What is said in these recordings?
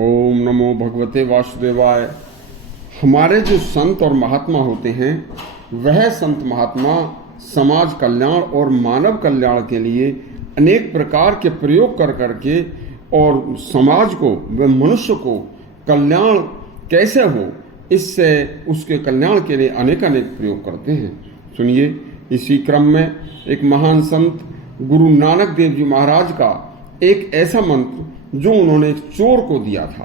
ओम नमो भगवते वासुदेवाय। हमारे जो संत और महात्मा होते हैं वह संत महात्मा समाज कल्याण और मानव कल्याण के लिए अनेक प्रकार के प्रयोग कर करके और समाज को व मनुष्य को कल्याण कैसे हो इससे उसके कल्याण के लिए अनेक प्रयोग करते हैं। सुनिए, इसी क्रम में एक महान संत गुरु नानक देव जी महाराज का एक ऐसा मंत्र जो उन्होंने एक चोर को दिया था।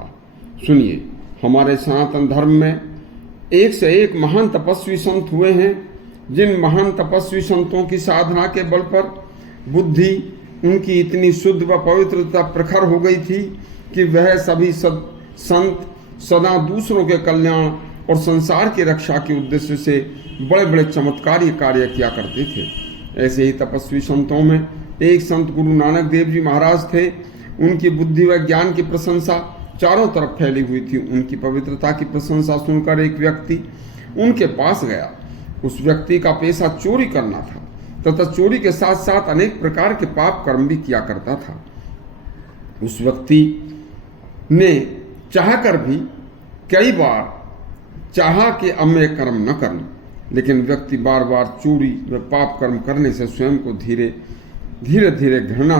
सुनिए, हमारे सनातन धर्म में एक से एक महान तपस्वी संत हुए हैं, जिन महान तपस्वी संतों की साधना के बल पर बुद्धि उनकी इतनी शुद्ध व पवित्रता प्रखर हो गई थी कि वह सभी संत सदा दूसरों के कल्याण और संसार की रक्षा के उद्देश्य से बड़े बड़े चमत्कारी कार्य किया करते थे। ऐसे ही तपस्वी संतों में एक संत गुरु नानक देव जी महाराज थे। उनकी बुद्धि व ज्ञान की प्रशंसा चारों तरफ फैली हुई थी। उनकी पवित्रता की प्रशंसा सुनकर एक व्यक्ति उनके पास गया। उस व्यक्ति का पेशा चोरी करना था तथा चोरी के साथ साथ अनेक प्रकार के पाप कर्म भी किया करता था। उस व्यक्ति ने चाहकर भी कई बार चाहा कि अब मैं कर्म न करूं, लेकिन व्यक्ति बार बार चोरी व पाप कर्म करने से स्वयं को धीरे धीरे घृणा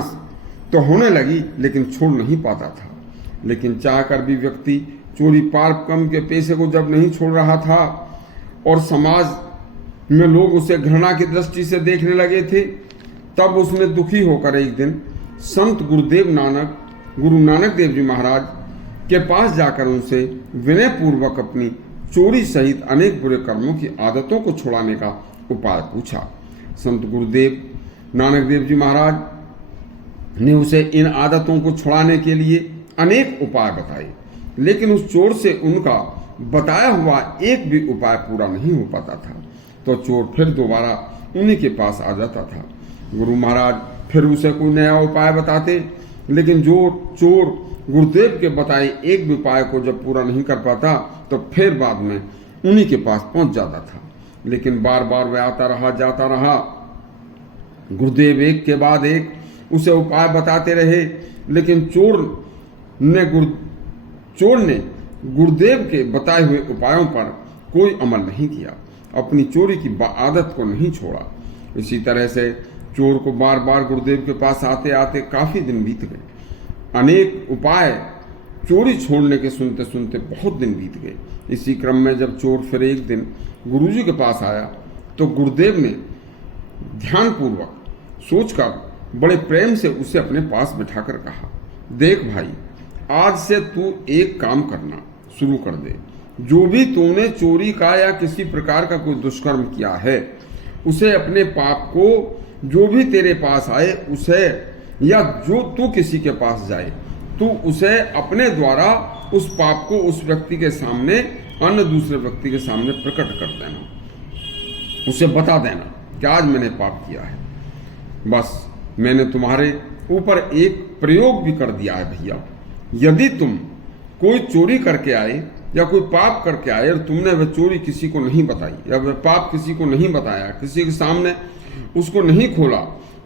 तो होने लगी, लेकिन छोड़ नहीं पाता था। लेकिन चाहकर भी व्यक्ति चोरी पाप कर्म के पेशे को जब नहीं छोड़ रहा था और समाज में लोग उसे घृणा की दृष्टि से देखने लगे थे, तब उसने दुखी होकर एक दिन संत गुरु नानक देव जी महाराज के पास जाकर उनसे विनय पूर्वक अपनी चोरी सहित अनेक बुरे कर्मों की आदतों को छुड़ाने का उपाय पूछा। संत गुरुदेव नानक देव जी महाराज ने उसे इन आदतों को छुड़ाने के लिए अनेक उपाय बताए, लेकिन उस चोर से उनका बताया हुआ एक भी उपाय पूरा नहीं हो पाता था। तो चोर फिर दोबारा उन्हीं के पास आ जाता था। गुरु महाराज फिर उसे कोई नया उपाय बताते, लेकिन जो चोर गुरुदेव के बताए एक भी उपाय को जब पूरा नहीं कर पाता तो फिर बाद में उन्हीं के पास पहुंच जाता था। लेकिन बार बार वह आता रहा जाता रहा। गुरुदेव एक के बाद एक उसे उपाय बताते रहे, लेकिन चोर ने गुरुदेव के बताए हुए उपायों पर कोई अमल नहीं किया, अपनी चोरी की आदत को नहीं छोड़ा। इसी तरह से चोर को बार बार गुरुदेव के पास आते आते काफी दिन बीत गए। अनेक उपाय चोरी छोड़ने के सुनते सुनते बहुत दिन बीत गए। इसी क्रम में जब चोर फिर एक दिन गुरुजी के पास आया तो गुरुदेव ने ध्यानपूर्वक सोचकर बड़े प्रेम से उसे अपने पास बिठाकर कहा, देख भाई, आज से तू एक काम करना शुरू कर दे। जो भी तूने चोरी का या किसी प्रकार का कोई दुष्कर्म किया है, उसे अपने पाप को जो भी तेरे पास आए उसे, या जो तू किसी के पास जाए, तू उसे अपने द्वारा उस पाप को उस व्यक्ति के सामने, अन्य दूसरे व्यक्ति के सामने प्रकट कर देना, उसे बता देना कि आज मैंने पाप किया है। बस मैंने तुम्हारे ऊपर एक प्रयोग भी कर दिया है भैया। यदि तुम कोई चोरी करके आए या कोई पाप करके आए और तुमने वह चोरी किसी को नहीं बताई या वह पाप किसी को नहीं बताया, किसी के सामने उसको नहीं खोला,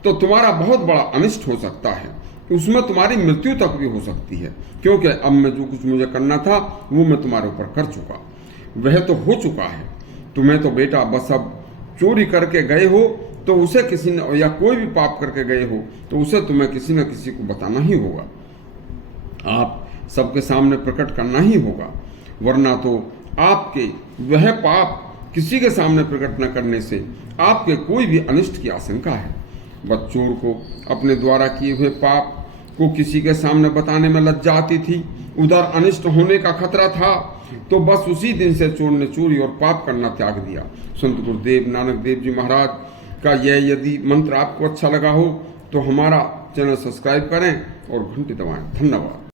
तो तुम्हारा बहुत बड़ा अनिष्ट हो सकता है। उसमें तुम्हारी मृत्यु तक भी हो सकती है, क्योंकि अब मैं जो कुछ मुझे करना था वो मैं तुम्हारे ऊपर कर चुका, वह तो हो चुका है। तुम्हें तो बेटा बस अब चोरी करके गए हो तो उसे किसी ने, या कोई भी पाप करके गए हो तो उसे तुम्हें किसी न किसी को बताना ही होगा, आप सबके सामने प्रकट करना ही होगा, वरना तो आपके वह पाप किसी के सामने प्रकट न करने से आपके कोई भी अनिष्ट की आशंका है। बस चोर को अपने द्वारा किए हुए पाप को किसी के सामने बताने में लज्जा आती थी, उधर अनिष्ट होने का खतरा था, तो बस उसी दिन से चोर ने चोरी और पाप करना त्याग दिया। संत गुरुदेव नानक देव जी महाराज का यह यदि मंत्र आपको अच्छा लगा हो तो हमारा चैनल सब्सक्राइब करें और घंटी दबाएं। धन्यवाद।